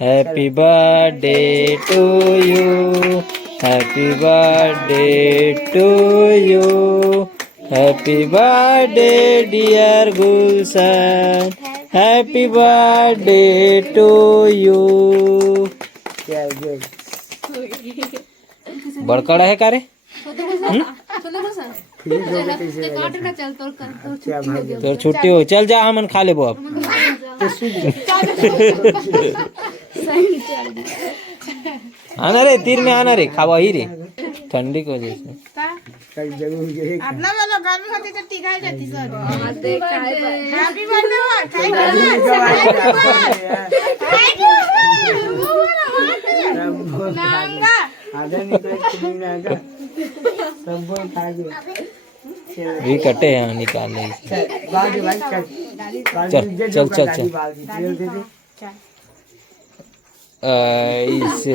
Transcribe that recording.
Happy birthday to you, happy birthday to you, happy birthday dear Gulshan, happy birthday to you. बड़कड़ा है कारे तो छुट्टी हो, चल जा हमन खा ले अब। आना रे तीर में आना रे, खावा ही रे ठंडी की वजह से। अपना वाला गर्मी होती तो टिका जाती सर। हैप्पी बर्थडे भी कटे हैं निकाल ले। चल चल चल चल, इसे